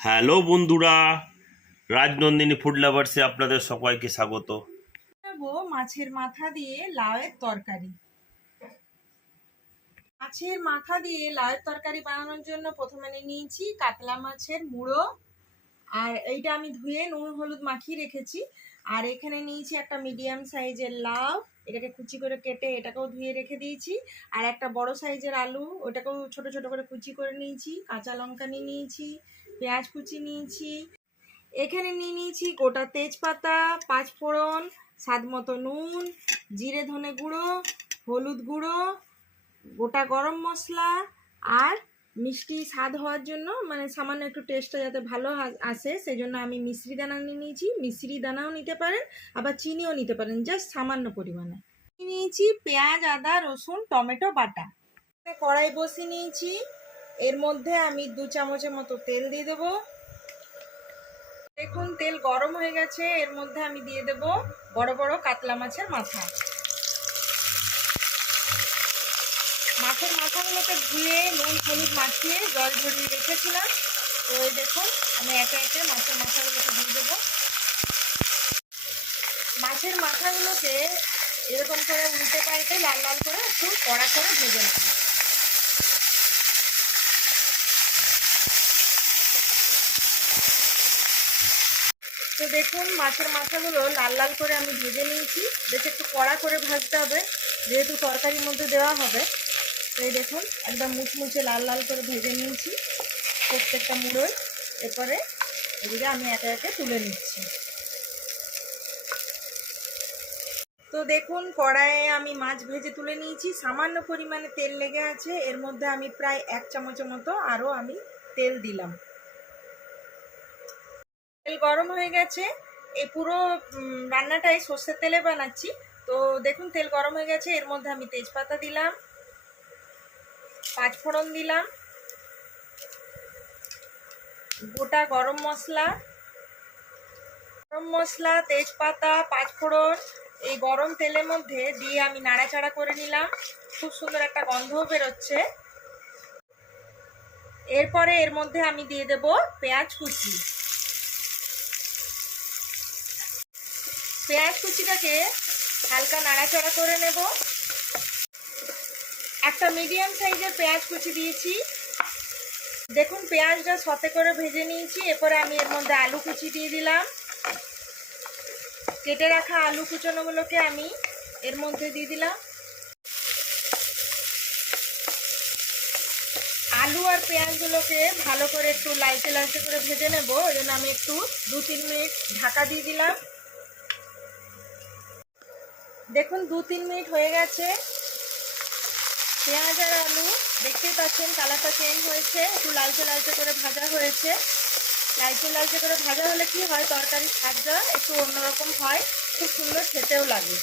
Hello বন্ধুরা, Rajnandini food লাভার্সে আপনাদের সবাইকে স্বাগত। বানাবো মাছের মাথা দিয়ে লাউয়ের তরকারি। মাছের মাথা দিয়ে লাউয়ের তরকারি বানানোর জন্য প্রথমে নিয়েছি কাতলা মাছের মুড়ো, আর এইটা আমি ধুয়ে নুন হলুদ মাখিয়ে রেখেছি। আর এখানে নিয়েছি একটা মিডিয়াম সাইজের লাউ, এটাকে কুচি করে কেটে এটাকেও ধুয়ে রেখে দিয়েছি। আর একটা বড় সাইজের আলু, ওটাকেও ছোট ছোট করে কুচি করে নিয়েছি। কাঁচা লঙ্কা নিয়েছি, পেঁয়াজ কুচি নিয়েছি। এখানে নিয়েছি গোটা তেজপাতা, পাঁচফোড়ন, স্বাদ মতো নুন, জিরে ধনে গুঁড়ো, হলুদ গুঁড়ো, গোটা গরম মশলা, আর মিষ্টি স্বাদ হওয়ার জন্য মানে সামান্য একটু টেস্টটা যাতে ভালো আসে সেই জন্য আমি মিশ্রি দানা নিয়েছি। মিশ্রি দানাও নিতে পারেন, আবার চিনিও নিতে পারেন, জাস্ট সামান্য পরিমাণে। নিয়েছি পেঁয়াজ, আদা, রসুন, টমেটো বাটা। কড়াই বসিয়ে নিয়েছি, এর মধ্যে আমি 2 চামচের মতো তেল দিয়ে দেবো। দেখুন তেল গরম হয়ে গেছে, এর মধ্যে আমি দিয়ে দেব বড় বড় কাতলা মাছের মাথা। মাছের মাথাগুলোকে ধুয়ে নুন হলুদ মাখিয়ে জল ঝরিয়ে রেখেছিলাম। তো এই দেখুন আমি একে একে মাছের মাথাগুলোকে দিয়ে দেবো। মাছের মাথাগুলোকে এরকম করে উল্টে পাল্টে লাল লাল করে একটু কড়া করে ভেজে নেব। তো দেখুন মাছের মাথাগুলো লাল লাল করে আমি ভেজে নিয়েছি। বেশ একটু কড়া করে ভাজতে হবে, যেহেতু তরকারির মধ্যে দেওয়া হবে। তো এই দেখুন একদম মুচমুচে লাল লাল করে ভেজে নিয়েছি প্রত্যেকটা মুড়োয়। এরপরে এদিকে আমি একে একে তুলে নিচ্ছি। তো দেখুন কড়াইয়ে আমি মাছ ভেজে তুলে নিয়েছি, সামান্য পরিমাণে তেল লেগে আছে। এর মধ্যে আমি প্রায় 1 চামচের মতো আরও আমি তেল দিলাম। তেল গরম হয়ে গেছে। এই পুরো রান্নাটাই সর্ষের তেলে বানাচ্ছি। তো দেখুন তেল গরম হয়ে গেছে, এর মধ্যে আমি তেজপাতা দিলাম, পাঁচফোড়ন দিলাম, গোটা গরম মশলা, তেজপাতা, পাঁচফোড়ন এই গরম তেলের মধ্যে দিয়ে আমি নাড়াচাড়া করে নিলাম। খুব সুন্দর একটা গন্ধও বেরোচ্ছে। এরপরে এর মধ্যে আমি দিয়ে দেব পেঁয়াজ কুচি। পেঁয়াজ কুচিটাকে হালকা নাড়াচাড়া করে নেব। একটা মিডিয়াম সাইজের পেঁয়াজ কুচি দিয়েছি। দেখুন পেঁয়াজটা সতে করে ভেজে নিয়েছি। এরপরে আমি এর মধ্যে আলু কুচি দিয়ে দিলাম। কেটে রাখা আলু কুচানোগুলোকে আমি এর মধ্যে দিয়ে দিলাম। আলু আর পেঁয়াজগুলোকে ভালো করে একটু লালচে লালচে করে ভেজে নেব। এই জন্য আমি একটু 2-3 মিনিট ঢাকা দিয়ে দিলাম। দেখুন 2-3 মিনিট হয়ে গেছে। পেঁয়াজ আর আলু দেখতেই পাচ্ছেন কালারটা চেঞ্জ হয়েছে, একটু লালচে লালচে করে ভাজা হয়েছে। লালচে লালচে করে ভাজা হলে কি হয়, তরকারির স্বাদটা একটু অন্যরকম হয়, খুব সুন্দর খেতেও লাগে।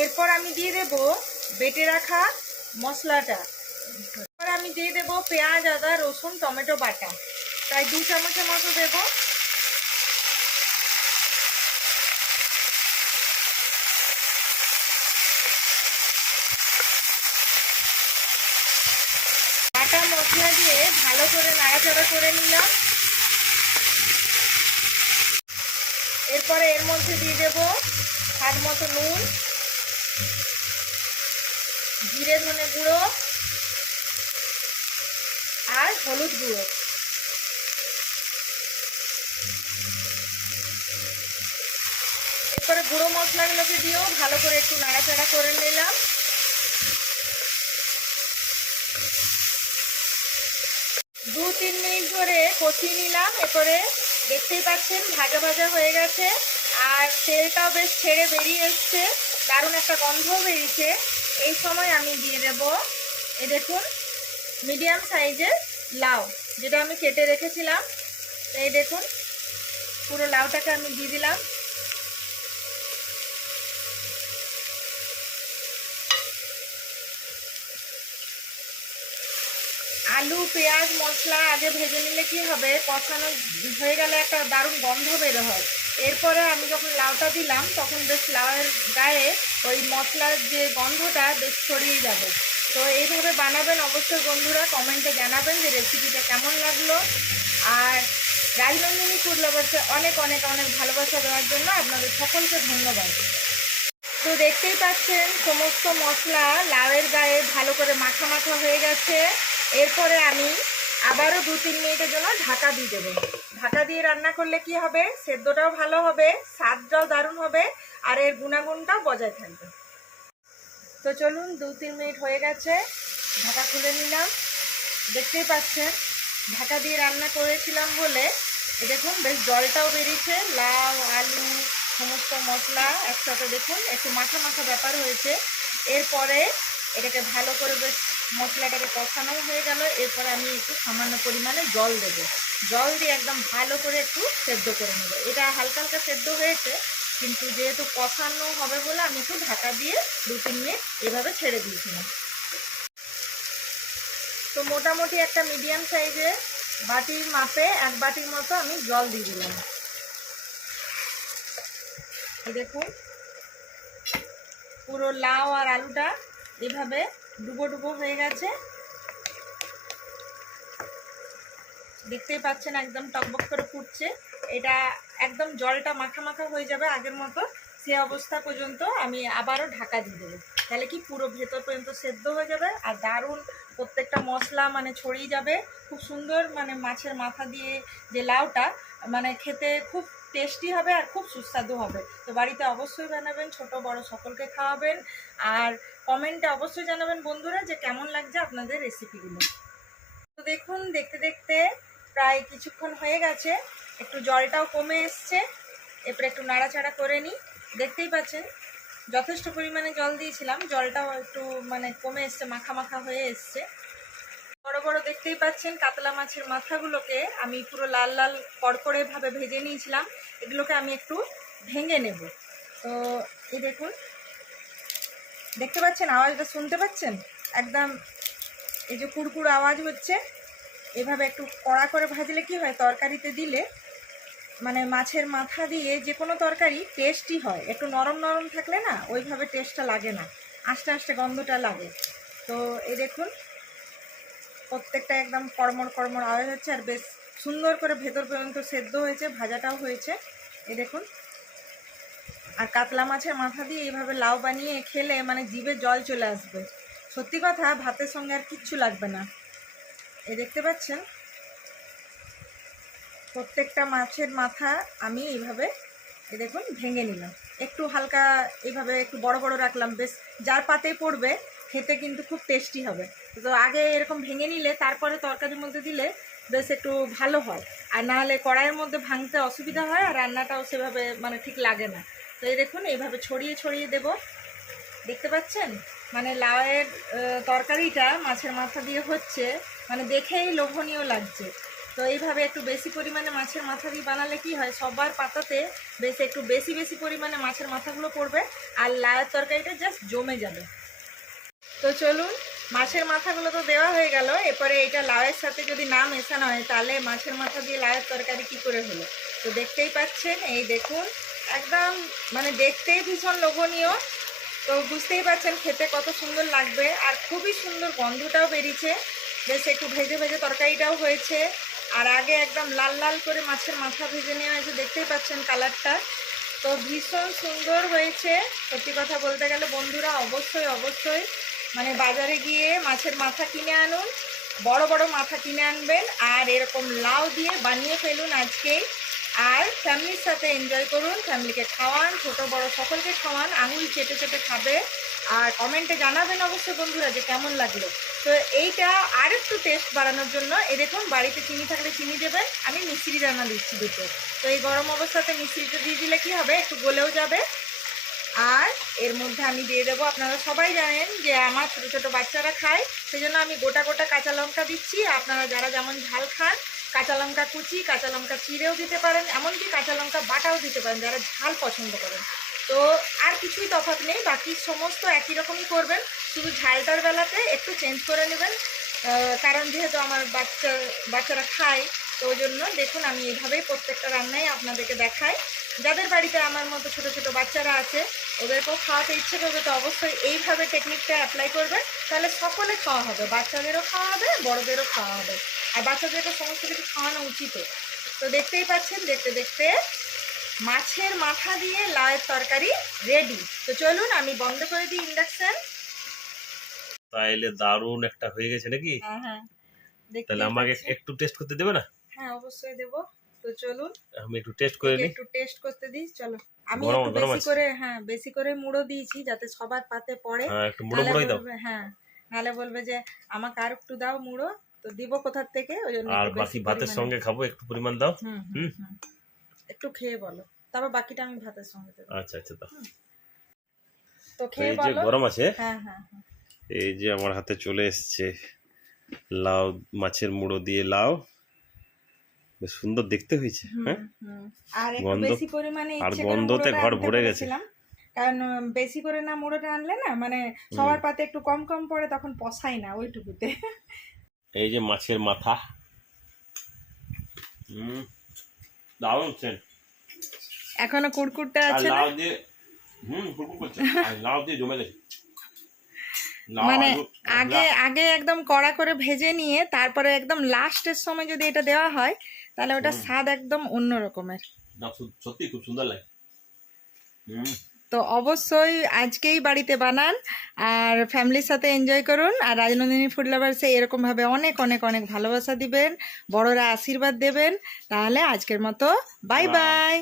এরপর আমি দিয়ে দেব বেটে রাখা মশলাটা। এরপর আমি দিয়ে দেব পেঁয়াজ, আদা, রসুন, টমেটো বাটা, প্রায় 2 চামচের মতো দেব। বাটা মশলা দিয়ে ভালো করে নাড়াচাড়া করে নিলাম। এরপরে এর মধ্যে দিয়ে দেব স্বাদ মতো নুন, জিরে ধনে গুঁড়ো আর হলুদ গুঁড়ো। এরপরে গুঁড়ো মশলাগুলোকে দিয়েও ভালো করে একটু নাড়াচাড়া করে নিলাম। 2-3 মিনিট ধরে কষিয়ে নিলাম। এরপরে দেখতেই পাচ্ছেন ভাজা ভাজা হয়ে গেছে, আর তেলটাও বেশ ছেড়ে বেরিয়ে এসছে, দারুণ একটা গন্ধও বেরিয়েছে। এই সময় আমি দিয়ে দেব এই দেখুন মিডিয়াম সাইজের লাউ, যেটা আমি কেটে রেখেছিলাম। এই দেখুন পুরো লাউটাকে আমি দিয়ে দিলাম। আলু পেঁয়াজ মশলা আগে ভেজে নিলে কি হবে, কষানো হয়ে গেলে একটা দারুণ গন্ধ বের হয়। এরপরে আমি যখন লাউটা দিলাম তখন বেশ লাউয়ের গায়ে ওই মশলার যে গন্ধটা বেশ ছড়িয়ে যাবে। তো এইভাবে বানাবেন অবশ্যই বন্ধুরা, কমেন্টে জানাবেন যে রেসিপিটা কেমন লাগলো। আর রাজনন্দিনী ফুড লাভার্সে অনেক অনেক অনেক ভালোবাসা দেওয়ার জন্য আপনাদের সকলকে ধন্যবাদ। তো দেখতেই পাচ্ছেন সমস্ত মশলা লাউয়ের গায়ে ভালো করে মাখা মাখা হয়ে গেছে। এরপরে আমি আবারও 2-3 মিনিটের জন্য ঢাকা দিয়ে দেবো। ঢাকা দিয়ে রান্না করলে কি হবে, সেদ্ধটাও ভালো হবে, স্বাদটাও দারুণ হবে, আর এর গুণাগুণটাও বজায় থাকবে। তো চলুন 2-3 মিনিট হয়ে গেছে, ঢাকা খুলে নিলাম। দেখতেই পাচ্ছেন ঢাকা দিয়ে রান্না করেছিলাম বলে দেখুন বেশ জলটাও বেরিয়েছে। লাউ, আলু, সমস্ত মশলা একসাথে দেখুন একটু মাখা মাখা ব্যাপার হয়েছে। এরপরে এটাকে ভালো করে বেশ মশলাটাকে কষানো হয়ে গেল। এরপরে আমি একটু সামান্য পরিমাণে জল দেবো। জল দিয়ে একদম ভালো করে একটু সেদ্ধ করে নেব। এটা হালকা হালকা সেদ্ধ হয়েছে, কিন্তু যেহেতু কষানো হবে বলে আমি একটু ঢাকা দিয়ে 2-3 মিনিট এভাবে ছেড়ে দিয়েছিলাম। তো মোটামুটি একটা মিডিয়াম সাইজে বাটির মাপে 1 বাটির মতো আমি জল দিয়ে দিলাম। এই দেখুন পুরো লাউ আর আলুটা এভাবে ডুবো ডুবো হয়ে গেছে। দেখতেই পাচ্ছেন একদম টকবক করে ফুটছে। এটা একদম জলটা মাখা মাখা হয়ে যাবে আগের মতো, সে অবস্থা পর্যন্ত আমি আবারও ঢাকা দিয়ে দেবো। তাহলে কি পুরো ভেতর পর্যন্ত সেদ্ধ হয়ে যাবে আর দারুণ প্রত্যেকটা মশলা মানে ছড়িয়ে যাবে। খুব সুন্দর মানে মাছের মাথা দিয়ে যে লাউটা মানে খেতে খুব টেস্টি হবে আর খুব সুস্বাদু হবে। তো বাড়িতে অবশ্যই বানাবেন, ছোট বড় সকলকে খাওয়াবেন, আর কমেন্টে অবশ্যই জানাবেন বন্ধুরা যে কেমন লাগছে আপনাদের রেসিপিগুলো। তো দেখুন দেখতে দেখতে প্রায় কিছুক্ষণ হয়ে গেছে, একটু জলটাও কমে এসছে। এরপরে একটু নাড়াচাড়া করে নিই। দেখতেই পাচ্ছেন যথেষ্ট পরিমাণে জল দিয়েছিলাম, জলটাও একটু মানে কমে এসছে, মাখা মাখা হয়ে এসছে। বড় বড় দেখতেই পাচ্ছেন কাতলা মাছের মাথাগুলোকে আমি পুরো লাল লাল কড়কড়েভাবে ভেজে নিয়েছিলাম। এগুলোকে আমি একটু ভেঙে নেব। তো এই দেখুন দেখতে পাচ্ছেন, আওয়াজটা শুনতে পাচ্ছেন, একদম এই যে কুড়কুড় আওয়াজ হচ্ছে। এভাবে একটু কড়া করে ভাজলে কি হয়, তরকারিতে দিলে মানে মাছের মাথা দিয়ে যে কোনো তরকারি টেস্টই হয়। একটু নরম নরম থাকলে না ওইভাবে টেস্টটা লাগে না, আস্তে আস্তে গন্ধটা লাগে। তো এই দেখুন প্রত্যেকটা একদম কড়মড় কড়মড় আওয়াজ হচ্ছে, আর বেশ সুন্দর করে ভেতর পর্যন্ত সেদ্ধ হয়েছে, ভাজাটাও হয়েছে। এই দেখুন, আর কাতলা মাছের মাথা দিয়ে এইভাবে লাউ বানিয়ে খেলে মানে জিভে জল চলে আসবে। সত্যি কথা, ভাতের সঙ্গে আর কিচ্ছু লাগবে না। এই দেখতে পাচ্ছেন প্রত্যেকটা মাছের মাথা আমি এইভাবে এই দেখুন ভেঙে নিলাম। একটু হালকা এইভাবে একটু বড় বড় রাখলাম, বেশ যার পাতে পড়বে খেতে কিন্তু খুব টেস্টি হবে। তো আগে এরকম ভেঙে নিলে তারপরে তরকারির মধ্যে দিলে বেশ একটু ভালো হয়, আর নাহলে কড়াইয়ের মধ্যে ভাঙতে অসুবিধা হয় আর রান্নাটাও সেভাবে মানে ঠিক লাগে না। তো এই দেখুন এইভাবে ছড়িয়ে ছড়িয়ে দেব। দেখতে পাচ্ছেন মানে লাউয়ের তরকারিটা মাছের মাথা দিয়ে হচ্ছে, মানে দেখেই লোভনীয় লাগছে। তো এইভাবে একটু বেশি পরিমাণে মাছের মাথা দিয়ে বানালে কি হয়, সবার পাতাতে বেশ একটু বেশি বেশি পরিমাণে মাছের মাথাগুলো পড়বে আর লাউয়ের তরকারিটা জাস্ট জমে যাবে। তো চলুন, মাছের মাথাগুলো তো দেওয়া হয়ে গেল। এরপরে এটা লাউয়ের সাথে যদি না মেশানো হয় তাহলে মাছের মাথা দিয়ে লাউয়ের তরকারি কি করে হলো। তো দেখতেই পাচ্ছেন, এই দেখুন একদম মানে দেখতেই ভীষণ লোভনীয়। তো বুঝতেই পারছেন খেতে কত সুন্দর লাগবে, আর খুবই সুন্দর গন্ধটাও বেরিয়েছে। বেশ একটু ভেজে ভেজে তরকারিটাও হয়েছে, আর আগে একদম লাল লাল করে মাছের মাথা ভেজে নেওয়া হয়েছে। দেখতেই পাচ্ছেন কালারটা তো ভীষণ সুন্দর হয়েছে। সত্যি কথা বলতে গেলে বন্ধুরা অবশ্যই অবশ্যই মানে বাজারে গিয়ে মাছের মাথা কিনে আনুন, বড় বড় মাথা কিনে আনবেন, আর এরকম লাউ দিয়ে বানিয়ে ফেলুন আজকেই, আর ফ্যামিলির সাথে এনজয় করুন, ফ্যামিলিকে খাওয়ান, ছোট বড় সকলকে খাওয়ান, আঙুল চেটে চেটে খাবে, আর কমেন্টে জানাবেন অবশ্যই বন্ধুরা যে কেমন লাগলো। তো এইটা আর একটু টেস্ট বাড়ানোর জন্য এই দেখুন বাড়িতে চিনি থাকলে চিনি দেবেন, আমি মিশ্রি দানা দিচ্ছি দুটো। তো এই গরম অবস্থাতে মিশ্রিটা দিয়ে দিলে কি হবে, একটু গলেও যাবে। আর এর মধ্যে আমি দিয়ে দেবো, আপনারা সবাই জানেন যে আমার ছোটো ছোটো বাচ্চারা খায়, সেই জন্য আমি গোটা গোটা কাঁচা লঙ্কা দিচ্ছি। আপনারা যারা যেমন ঝাল খান কাঁচা লঙ্কা কুচি, কাঁচা লঙ্কা চিড়েও দিতে পারেন, এমনকি কাঁচা লঙ্কা বাটাও দিতে পারেন যারা ঝাল পছন্দ করেন। তো আর কিছুই তফাৎ নেই, বাকি সমস্ত একই রকমই করবেন, শুধু ঝালটার বেলাতে একটু চেঞ্জ করে নেবেন, কারণ যেহেতু আমার বাচ্চারা খায়। তো ওই জন্য দেখুন আমি এইভাবেই প্রত্যেকটা রান্নাই আপনাদেরকে দেখাই। যাদের বাড়িতে আমার মতো ছোটো ছোটো বাচ্চারা আছে ওদেরকেও খাওয়াতে ইচ্ছে করবে, তো অবশ্যই এইভাবে টেকনিকটা অ্যাপ্লাই করবে, তাহলে সকলে খাওয়া হবে, বাচ্চাদেরও খাওয়া হবে, বড়দেরও খাওয়া হবে, আর বাচ্চাদেরকে সমস্ত কিছু খাওয়ানো উচিত। তো দেখতেই পাচ্ছেন, দেখতে দেখতে মাছের মাথা দিয়ে লাউয়ের তরকারি রেডি। তো চলুন আমি বন্ধ করে দিই ইন্ডাকশন। তাইলে দারুণ একটা হয়ে গেছে নাকি? হ্যাঁ হ্যাঁ, তাহলে আমাকে একটু টেস্ট করতে দেবে না? হ্যাঁ অবশ্যই দেবো। তো চলুন আমি একটু টেস্ট করে নিই। একটু টেস্ট করতে দিই। চলো, আমি গরম একটু গরম বেশি আছে? করে, হ্যাঁ বেশি করে মুড়ো দিয়েছি যাতে সবার পাতে পড়ে। হ্যাঁ, একটু মুড়ো নাহলে মুড়োই দাও। বলবে, হ্যাঁ নাহলে বলবে যে আমাকে আর একটু দাও মুড়ো, তো দিব কোথার থেকে, ওই জন্য আর একটু বাকি বেশি ভাতের পরিমাণে। সঙ্গে খাবো, একটু পরিমাণ দাও। হুম হুম হুম, একটু খেয়ে বলো, তারপর বাকিটা আমি ভাতের সঙ্গে দেবো। আচ্ছা আচ্ছা দাও। তো তো খেয়ে এই যে বলো। গরম আছে, হ্যাঁ হ্যাঁ হ্যাঁ, এই যে আমার হাতে চলে এসছে লাউ, মাছের মুড়ো দিয়ে লাউ, বেশ সুন্দর দেখতে হয়েছে। হ্যাঁ, হুম। আর একটু গন্ধ, বেশি পরিমাণে আর ইচ্ছে করে গন্ধতে মুড়োটা ঘর আনতে ভরে গেছে। বলেছিলাম, কারণ বেশি করে না মুড়োটা আনলে না মানে সবার পাতে একটু কম কম পড়ে, তখন পসাই না ওইটুকুতে। এই যে মাছের মাথা, দারুণ সেন্ট। এখনো কুড়কুড়টা আর আছে না, লাউ দিয়ে কুরকুর করছে, আর লাউ দিয়ে জমে গেছে। লাউ, মানে আলু, আগে আগে একদম কড়া করে ভেজে নিয়ে তারপরে একদম লাস্টের সময় যদি এটা দেওয়া হয় তাহলে ওটা স্বাদ একদম অন্য রকমের। না, সত্যি খুব সুন্দর লাগে। তো অবশ্যই আজকেই বাড়িতে বানান আর ফ্যামিলির সাথে এনজয় করুন। আর রাজনন্দিনী ফুড লাভার্সে এরকমভাবে অনেক অনেক অনেক ভালোবাসা দিবেন, বড়রা আশীর্বাদ দেবেন। তাহলে আজকের মতো বাই বাই।